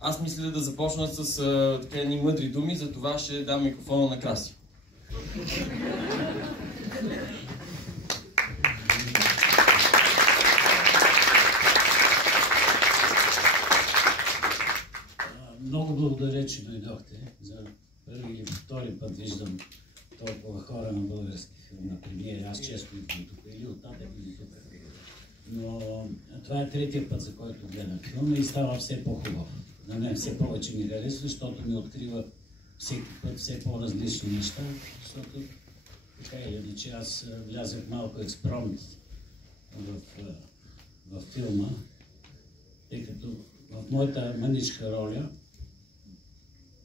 Аз мисля да започна с така едни мъдри думи, за това ще дам микрофона на Краси. Много благодаря, че дойдохте. За първи или втори път виждам толкова хора на български филм на премиери. Аз често идвам тук или оттатък, или тук. Но това е третия път, за който гледам филма и става все по-хубаво. На мен все повече ми харесва, защото ми открива всеки път все по-различни неща, защото така или иначе аз влязах малко експромт в филма, тъй като в моята мъничка роля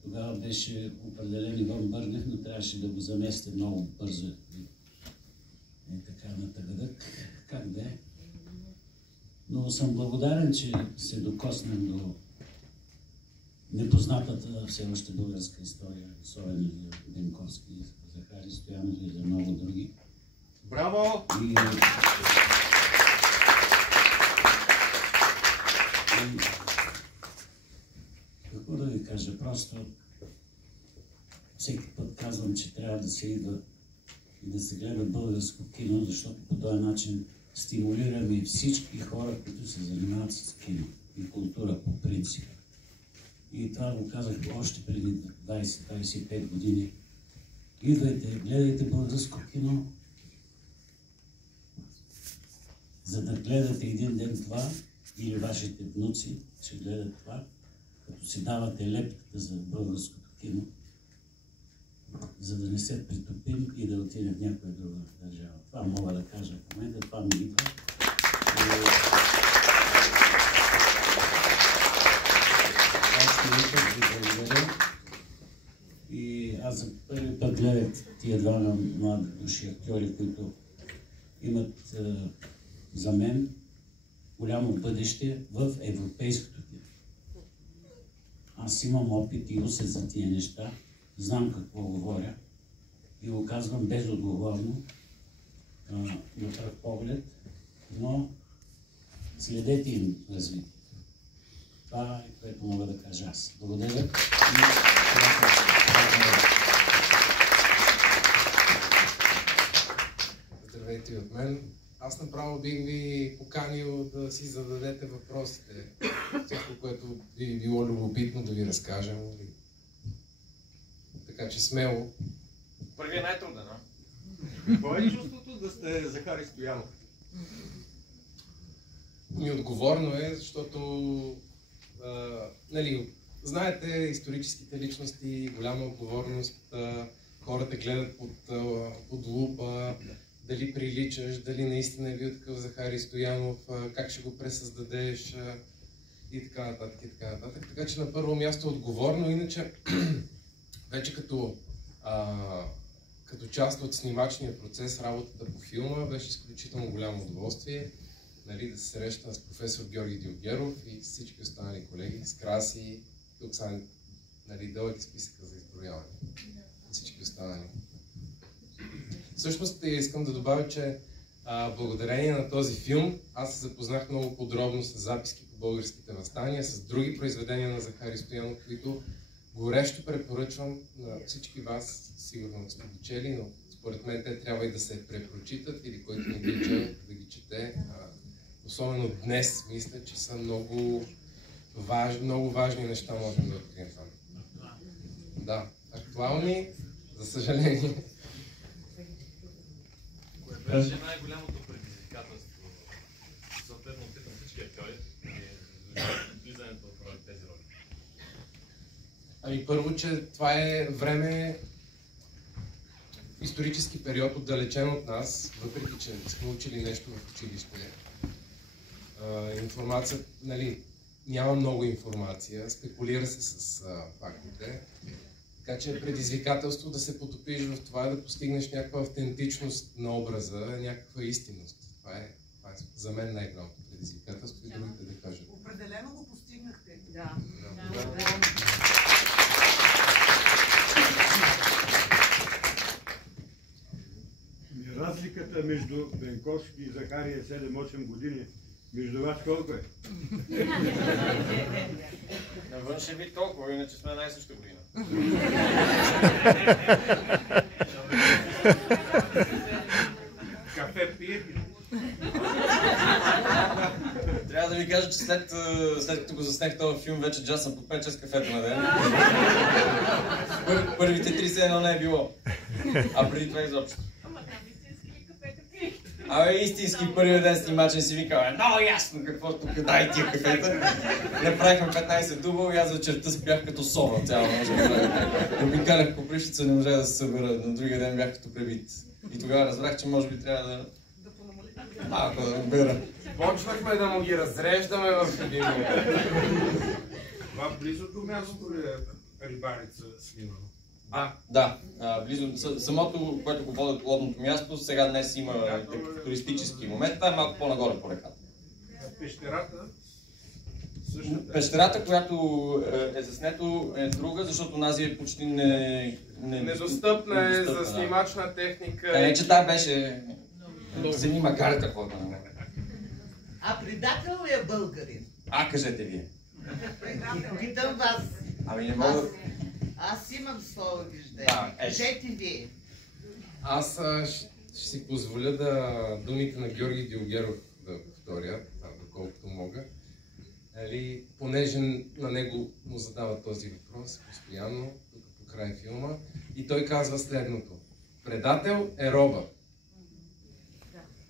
тогава беше определен Иван Бърнев, но трябваше да го заместя много бързо и така нататък. Как да е? Но съм благодарен, че се докоснем до непознатата все още българска история, особено за Бенковски, Захари Стоянов и за много други. Браво! Какво да ви кажа, просто всеки път казвам, че трябва да се идва и да се гледа българско кино, защото по този начин стимулираме и всички хора, които се занимават с кино и култура по принцип. И това го казах още преди 20-25 години. Идвайте, гледайте българско кино, за да гледате един ден това, или вашите внуци ще гледат това, като си давате лепката за българското кино, за да не се притопим и да отидем в някоя друга държава. Това мога да кажа в момента, това ми идва. И аз за първи път гледах тия двама млади души актьори, които имат за мен голямо бъдеще в европейското кино. Аз имам опит и усет за тия неща, знам какво говоря и го казвам безотговорно, на пръв поглед, но следете им развитието. Това е, което мога да кажа аз. Благодаря. Здравейте от мен. Аз направо бих ви поканил да си зададете въпросите. Всичко, което би било любопитно да ви разкажем. Така че смело. Първи е най-труден, а? Какво е чувството да сте Захари Стоянов? Отговорно е, защото знаете, историческите личности, голяма отговорност, хората гледат под лупа, дали приличаш, дали наистина е бил такъв Захари Стоянов, как ще го пресъздадеш и така нататък, и така нататък. Така че на първо място е отговорно, иначе вече като част от снимачния процес, работата по филма беше изключително голямо удоволствие. Да се срещна с професор Георги Дилгеров и с всички останали колеги, с Краси, тук са дълъг списъка за изброяване. Всички останали. Всъщност искам да добавя, че благодарение на този филм аз се запознах много подробно с записки по българските въстания, с други произведения на Захари Стоянов, които горещо препоръчвам на всички вас, сигурно сте ги чели, но според мен те трябва и да се препрочитат или който не ги чел да ги чете. Особено днес, мисля, че са много важни неща можем да открием там. Да, актуални, за съжаление. Кое беше най-голямото предизвикателство? Съответно, питам всички актьори и влизането в тези роли. Първо, че това е време, исторически период, отдалечен от нас, въпреки че сме учили нещо в училище. Информация, няма много информация, спекулира се с фактите, така че е предизвикателство да се потопиш в това, да постигнеш някаква автентичност на образа, някаква истинност. Това е за мен най-голямото предизвикателство и другите да кажат. Определено го постигнахте. Да. Разликата между Бенковски и Захари е 7-8 години. Между вас колко е? На външен вид толкова, иначе сме на най-съща година. Кафе пие? Трябва да ви кажа, че след като го заснех този филм, вече джаз съм по 5-6 кафета на ден. Първите 3 се едно не е било. А преди това изобщо. Абе, истински първият ден снимачен си викал, много ясно какво тук, дай тия кафета. Направихме 15 дуба и аз вечерта спях като сова цяла нощ. Обикалях по прищица, не можа да се събера. На другия ден бях като пребит. И тогава разбрах, че може би трябва да... малко да убера. Почнахме да му ги разреждаме в един момент. Това близото място ли е рибарица снимано? Да, близо. Самото, което го водят ловното място, сега днес има туристически момент, това е малко по-нагоре по реката. Пещерата? Същата. Пещерата, която е заснето, е друга, защото нази е почти Недостъпна е за снимачна техника. Не, че та беше... Вземи магарата, какво да намеря. А предател ли е българин? Кажете вие. Питам вас. Ами не мога... Аз имам свое виждане. Кажете вие. Аз ще си позволя думите на Георги Дилгеров да повторя, доколкото мога. Понеже на него му задават този въпрос постоянно, тук по край филма, и той казва следното. Предател е роба.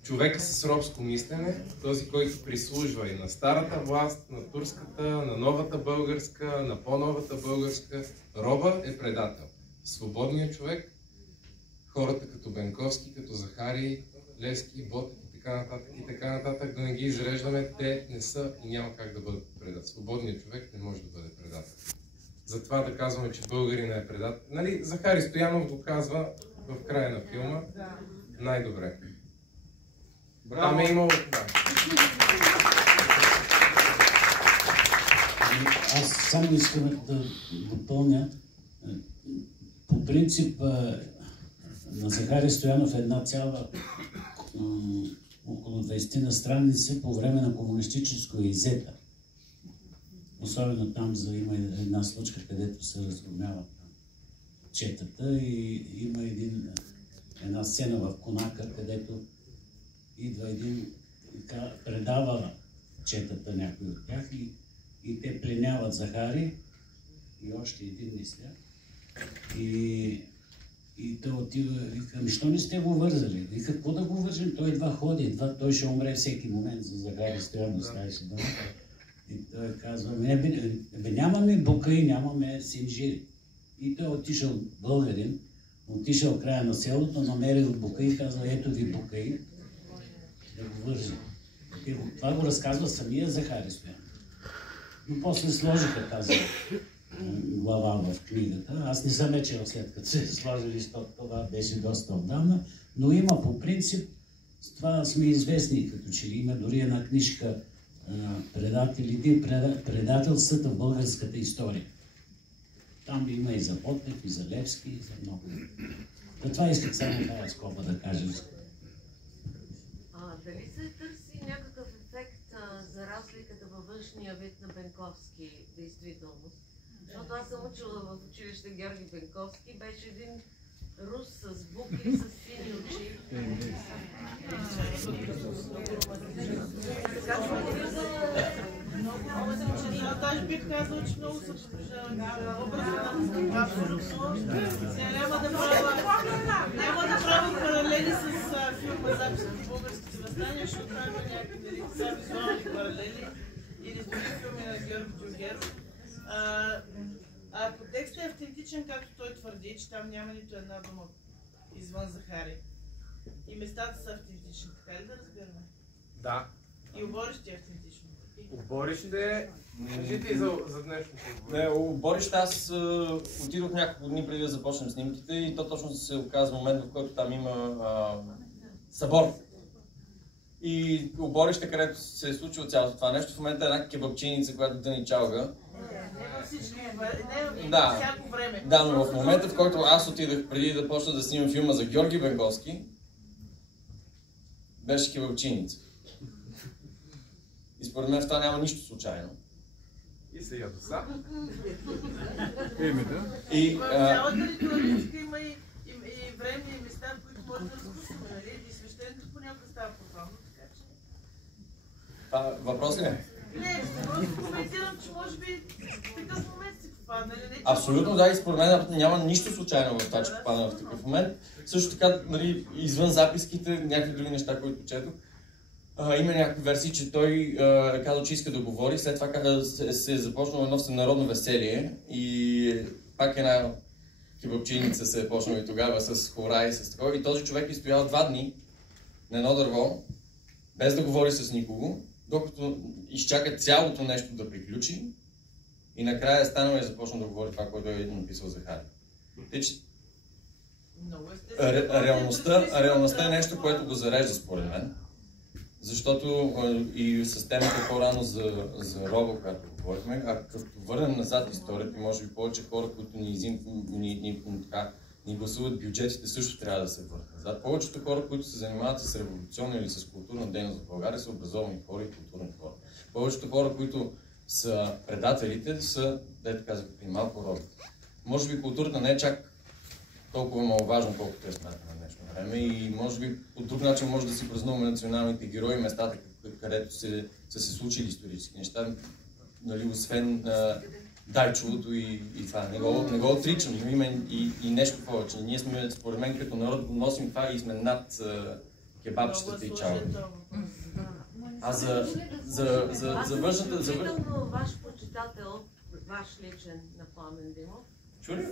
Човека с робско мислене, този, който прислужва и на старата власт, на турската, на новата българска, на по-новата българска, роба е предател. Свободният човек, хората като Бенковски, като Захари, Левски, Ботев и така нататък, да не ги изреждаме, те не са и няма как да бъдат предател. Свободният човек не може да бъде предател. Затова да казваме, че българина е предател. Нали, Захари Стоянов го казва в края на филма най-добре. Там е имало... Аз само искам да допълня. По принцип на Захари Стоянов една цяла около 20 на страници по време на комунистическо е иззета. Особено там има една случка, където се разгромяват четата и има една сцена в Конака, където идва един, предава четата някой от тях и те пленяват Захари и още един мисля. И той отива, вика, ами що не сте го вързали? Вика, какво да го вържим? Той едва ходи, той ще умре всеки момент за Захари Стоянов, ставаше дума. И той казва, нямаме букаи, нямаме синжири. И той отишъл българин, отишъл в края на селото, намерил букаи и казва, ето ви букаи, да го вържи. Това го разказва самия Захари Стоянов. Но после сложиха тази глава в книгата. Аз не съм вече след като се сложили, защото това беше доста отдавна, но има по принцип, с това сме известни, като че има дори една книжка предателствата в българската история. Там има и за Ботев, и за Левски, и за много. Това исках само тая скоба да кажа. Дали се търси някакъв ефект за разликата във външния вид на Бенковски действителност? Защото аз съм учила в училище Георги Бенковски, беше един рус с букли, с сини очи. Даже бих казала, че много се заслужава образа. Абсолютно. Няма да правя паралели с филма Записки по българските въстания, защото там има някакви визуални паралели или с други филми на Георги Дилгеров. Ако текстът е автентичен, както той твърди, че там няма нито една дума извън Захари. И местата са автентични, така ли да разбираме? Да. И оборище е автентично. Оборище... Кажете и за днешното. Не, оборище аз отидох няколко дни преди да започнем снимките и то точно се оказа момент, в който там има събор. И оборище, където се е случило цялото това нещо, в момента е една кебапчиница, която дъни чалга. Да, но в момента, в който аз отидах преди да почна да снимам филма за Георги Бенковски, беше кебапчиница. И според мен в това няма нищо случайно. И се ядоса. И цялата литературичка има и време и места, в които може да разпускаме, нали? И свещението понякога става по-правно, така че... Въпрос ли е? Не, просто коментирам, че може би такъв момент си попадна. Абсолютно да, и според мен няма нищо случайно в това, че попадна в такъв момент. Също така, нали, извън записките, някакви други неща, които четох, има някакви версии, че той е казал, че иска да говори, след това се е започнало едно всенародно веселие и пак една кебапчийница се е почнала и тогава с хора и с такова. И този човек е стоял 2 дни на едно дърво, без да говори с никого, докато изчака цялото нещо да приключи и накрая е станал и е започнал да говори това, което е написал Захари. Реалността е нещо, което го зарежда според мен. Защото и с темата по-рано за Робо, която говорихме, а като върнем назад историята, може би повече хора, които ни гласуват бюджетите, също трябва да се върнат назад. Повечето хора, които се занимават с революционна или с културна дейност в България, са образовани хора и културни хора. Повечето хора, които са предателите, са, дето казах, и малко роботи. Може би културата не е чак толкова маловажно, колкото е смятано на днешно време и може би по друг начин може да си празнуваме националните герои, местата, където са се случили исторически неща, нали, освен Дайчовото и това. Не го отричам, но има и нещо повече. Ние сме, според мен, като народ го носим това и сме над кебабчетата и чалата. А за външната... Аз ваш почитател, ваш личен на Пламен Димов. Чули?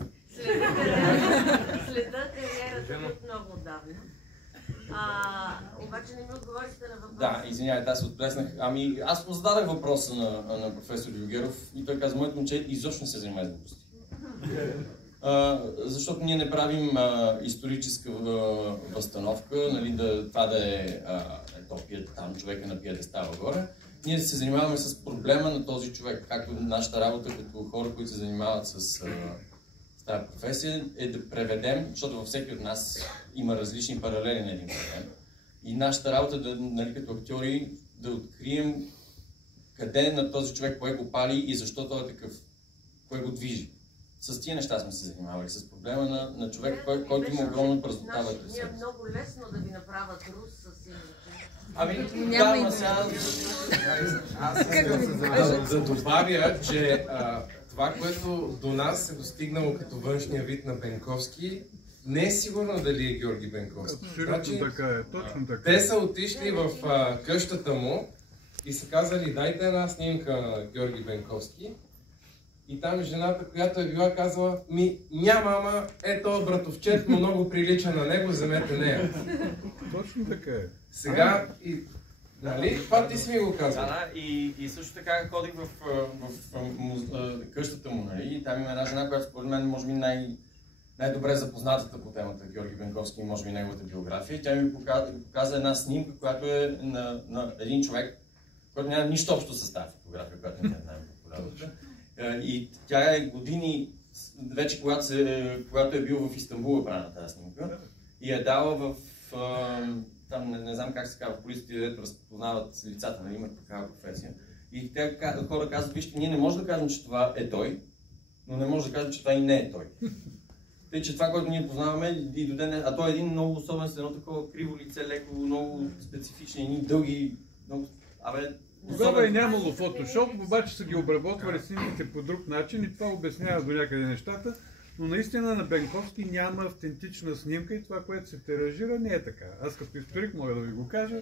Следа кариерата от много отдавна. Обаче не ми отговорихте на въпроса. Да, извинявайте, аз се отплеснах. Аз му зададах въпроса на професор Люгеров и той каза, моето момче изобщо не се занимава с глупости. Защото ние не правим историческа възстановка, нали, това да е там човека на пиедестала горе. Ние се занимаваме с проблема на този човек, както нашата работа като хора, които се занимават с тази професия, е да преведем, защото във всеки от нас има различни паралели на един проблем. И нашата работа, нали, като актьори, да открием къде на този човек, кое го пали и защо той е такъв, кое го движи. С тия неща сме се занимавали, с проблема на човек, който има огромна празнота вътре себе. Е много лесно да ви направят рус с иначе. Да, сега... Аз да добавя, че това, което до нас е достигнало като външния вид на Бенковски, не е сигурно дали е Георги Бенковски. Значи, така е, точно така. Те са отишли в къщата му и са казали, дайте една снимка на Георги Бенковски. И там жената, която е била, казала, няма, ама ето братовчет, много прилича на него, вземете нея. Точно така е. Сега, нали, това ти си ми го казал. Да, и също така ходих в къщата му, нали, и там има една жена, която според мен може би най-добре запознатата по темата Георги Бенковски и може би неговата биография. Тя ми показа една снимка, която е на един човек, който няма нищо общо с тази фотография, която не е най-популярната. И тя е години вече, когато е бил в Истанбул, правена тази снимка, и е дала в... там не знам как се казва, в полицията, дето разпознават лицата, нали, имат такава професия. И те хора казват, вижте, ние не можем да кажем, че това е той, но не може да кажем, че това и не е той. Тъй, че това, което ние познаваме и до ден, а той е един много особен, с едно такова криво лице, леко, много специфични, едни дълги, много... Тогава е нямало фотошоп, обаче са ги обработвали снимките по друг начин и това обяснява до някъде нещата. Но наистина на Бенковски няма автентична снимка и това, което се тиражира, не е така. Аз като историк мога да ви го кажа.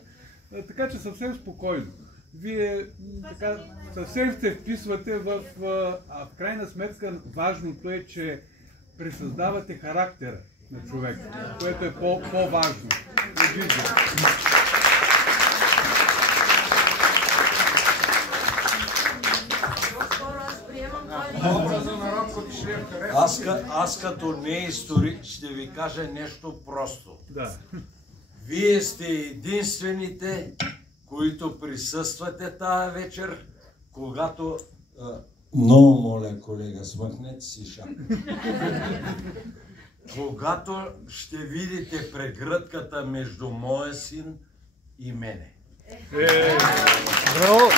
Така че съвсем спокойно. Вие така, съвсем се вписвате в крайна сметка важното е, че пресъздавате характера на човека, което е по-важно. Аз като не историк ще ви кажа нещо просто. Да. Вие сте единствените, които присъствате тази вечер, когато... Много моля, колега, смъкнете си шапка. Когато ще видите прегръдката между моя син и мене. Браво!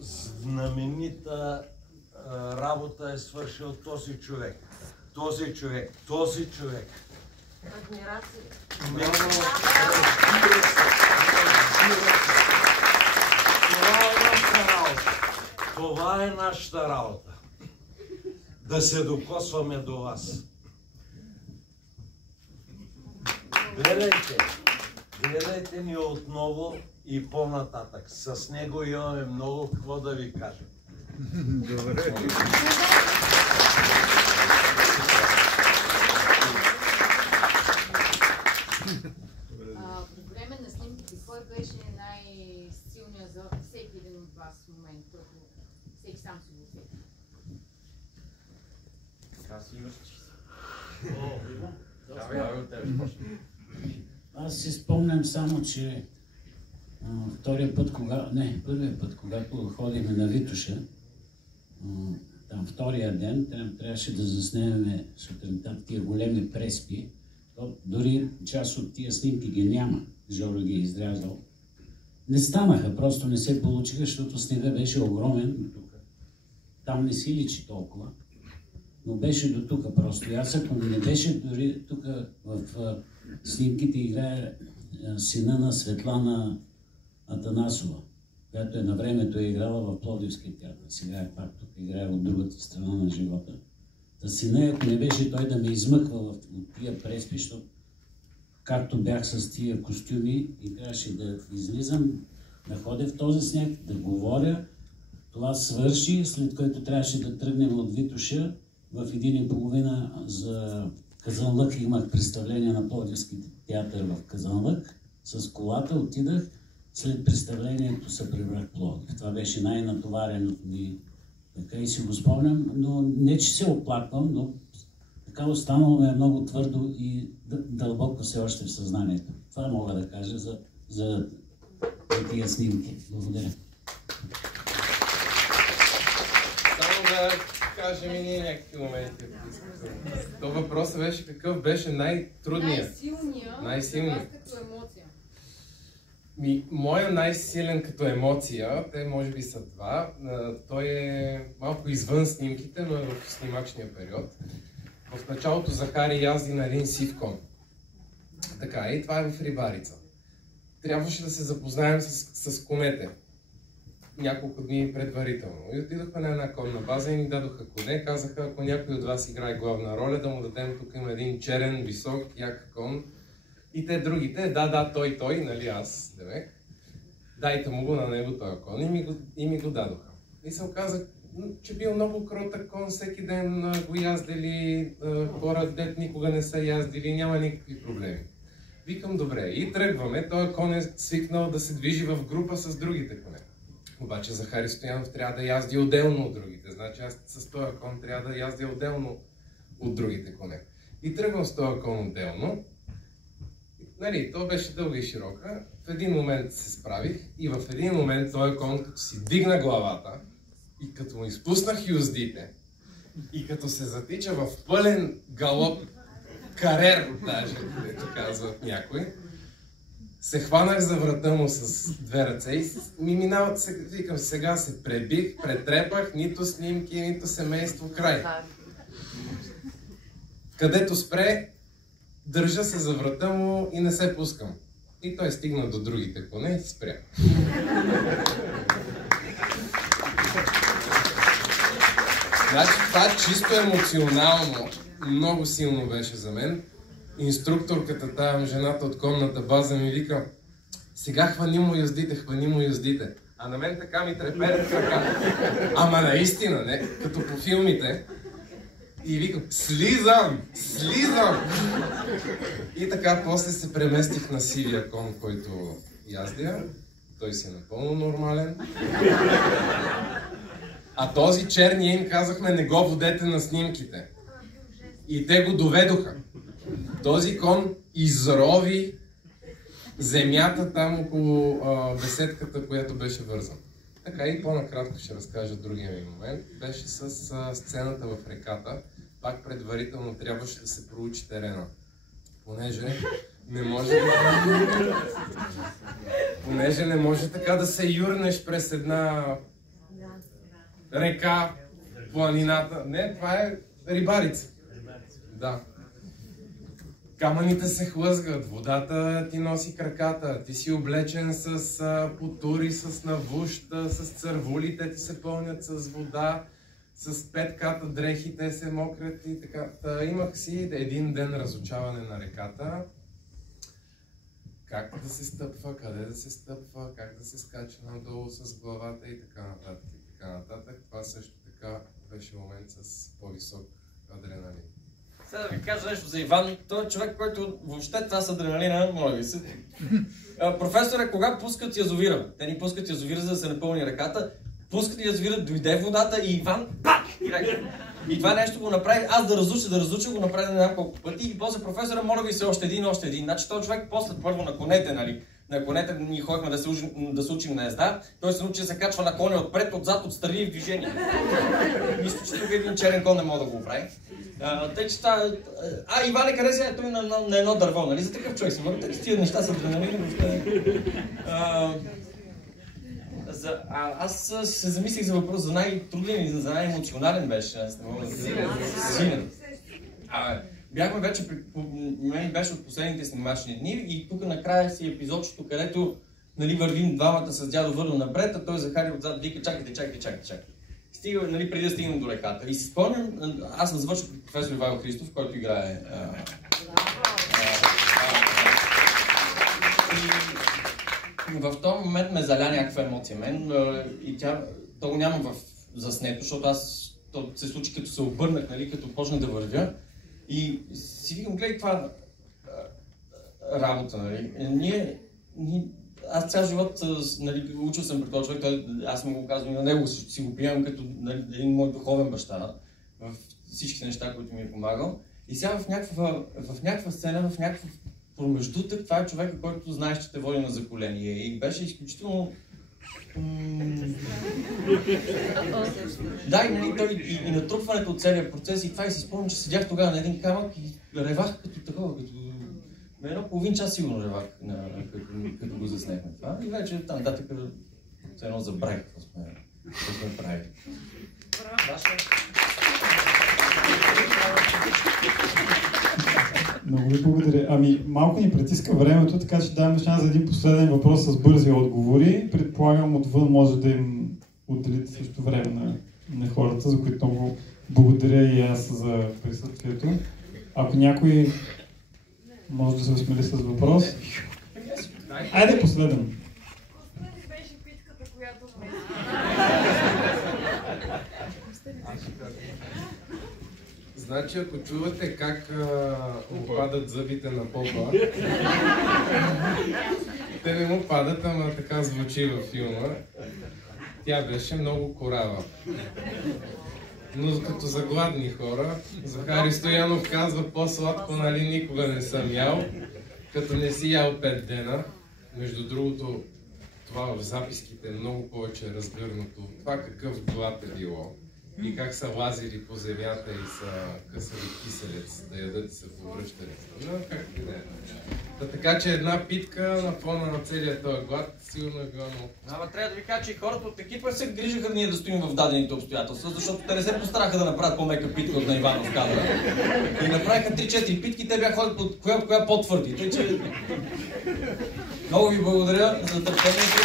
Знаменита работа е свършил този човек. Този човек. Адмирация. Това е нашата работа. Да се докосваме до вас. Гледайте ни отново и по-нататък. С него имаме много какво да ви кажем. Добре. По време на снимките, кой беше най-силният за всеки един от вас момент, който всеки сам си го усети? Аз си спомням само, че първият път, когато ходихме на Витоша, там втория ден, трябваше да заснемем сутринта тия големи преспи. Дори част от тия снимки ги няма. Жоро ги е изрязал. Не станаха, просто не се получиха, защото снега беше огромен. Там не си личи толкова. Но беше до тук просто. И аз ако не беше дори тук в снимките играе сина на Светлана Атанасова, която на времето е играла в Пловдивския театър. Сега е пак тук, играе от другата страна на живота. Та сина, ако не беше той да ме измъква от тия преспи, защото както бях с тия костюми и трябваше да излизам, да ходя в този сняг, да говоря. Това свърши, след което трябваше да тръгнем от Витоша. В 1:30 за Казанлък имах представление на Пловдивския театър в Казанлък. С колата отидах, след представлението се прибрах в Пловдив. Това беше най-натовареното ми. Така и си го спомням, но не че се оплаквам, но така останало ме е много твърдо и дълбоко все още в съзнанието. Това мога да кажа за тия снимки. Благодаря. Само да кажем и ние някакви моменти. То въпросът беше какъв беше най-трудният. Най-силният като емоция. Моя най-силен като емоция, те може би са два. Той е малко извън снимките, но е в снимачния период. В началото Захари язди на един сив кон. Така и това е в Рибарица. Трябваше да се запознаем с конете. Няколко дни предварително. И отидохме на една конна база и ни дадоха коне. Казаха, ако някой от вас играе главна роля, да му дадем, тук има един черен, висок, як кон. И те другите, той, нали аз, демек. Дайте му го на него този кон и ми го дадоха. И се оказа, че бил много кротък кон, всеки ден го яздили, хора дет никога не са яздили, няма никакви проблеми. Викам, добре, и тръгваме, този кон е свикнал да се движи в група с другите коне. Обаче Захари Стоянов трябва да язди отделно от другите, значи аз с този кон трябва да яздя отделно от другите коне. И тръгвам с този кон отделно. Нали, то беше дълга и широка. В един момент се справих и в един момент този кон, като си дигна главата и като му изпуснах юздите и като се затича в пълен галоп, карер даже, което казват някой, се хванах за врата му с две ръце и ми минават, викам, сега се пребих, претрепах, нито снимки, нито семейство, край. Където спре, държа се за врата му и не се пускам. И той стигна до другите коне и спря. Значи това чисто емоционално много силно беше за мен. Инструкторката, тая жената от конната база ми вика, сега хвани му юздите. А на мен така ми треперят крака. Ама наистина, не, като по филмите. И викам, слизам! И така после се преместих на сивия кон, който яздя. Той си е напълно нормален. А този черния им казахме, не го водете на снимките. И те го доведоха. Този кон изрови земята там около беседката, която беше вързана. Така и по-накратко ще разкажа другия ми момент. Беше с сцената в реката. Пак предварително трябваше да се проучи терена. Понеже не може така да се юрнеш през една река, планината. Не, това е рибарица. Да. Камъните се хлъзгат, водата ти носи краката, ти си облечен с потури, с навуща, с цървулите ти се пълнят с вода, с петката дрехите се мокрят и така. Имах си един ден разучаване на реката. Как да се стъпва, къде да се стъпва, как да се скача надолу с главата и така нататък. И така нататък. Това също така беше момент с по-висок адреналин. Сега да ви кажа нещо за Иван. Той е човек, който въобще това с адреналина, моля ви се. Професора, кога пускат язовира? Те ни пускат язовира, за да се напълни реката. Пускат язовира, дойде водата и Иван пак! И това нещо го направи, аз да разуча, го направи на няколко пъти и после професора, моля ви се, още един. Значи този човек после първо на конете, нали? На конете ние ходихме да се учим на езда, той се научи да се качва на коня отпред, отзад, отстрани в движение. Мисля, че тук един черен кон не мога да го прави. Тъй че това... Иване, къде си? Той на едно дърво, нали? За такъв човек си мога. Тъй че тия неща са адреналини. Аз се замислих за въпрос за най-труден и за най-емоционален беше. Аз не мога да Синен. Бяхме вече, мен беше от последните снимачни дни и тук накрая си епизодчето, където нали, вървим двамата с дядо Върно напред, а той Захари отзад вика чакайте. Стига, нали, преди да стигнем до реката. И си спомням, аз завърших професор Ивайло Христов, който играе... В този момент ме заля някаква емоция мен и то го няма в заснето, защото то се случи като се обърнах, нали, като почнах да вървя и си викам, гледай това работа, нали. Аз цял живот, нали, учил съм при този човек, аз му го казвам и на него, си го приемам като нали, един мой духовен баща в всичките неща, които ми е помагал. И сега в някаква сцена, в някаква промеждутък, това е човека, който знаеш, че те води на заколение. И беше изключително... Да, и натрупването от целия процес и това и си спомням, че седях тогава на един камък и ревах като такова, като... На едно половин час сигурно ревах, като го заснехме това. И вече там нататък все едно забравих какво сме правили. Много ви благодаря. Малко ни притиска времето, така че даваме шанс за един последен въпрос с бързи отговори. Предполагам, отвън може да им отделите също време на хората, за които много благодаря и аз за присъствието. Ако някой може да се осмели с въпрос. Айде последен. Последен беше питката, която ме... Значи, ако чувате как падат зъбите на попа, те не му падат, ама така звучи във филма. Тя беше много корава. Но като за гладни хора, Захари Стоянов казва по-сладко, нали, никога не съм ял, като не си ял 5 дена. Между другото, това в записките е много повече разгърнато. Това какъв глад е било. И как са лазили по земята и са късали киселец да ядат и са повръщали. Но как и да е. Така че една питка на фона на целия този глад сигурно е било много. Ама трябва да ви кажа, че хората от екипа се грижаха ние да стоим в дадените обстоятелства, защото те не се постараха да направят по-мека питка от на Иванов кадра. И направиха 3-4 питки, те бяха ходили под коя по-твърди. Тъй че много ви благодаря за търпението.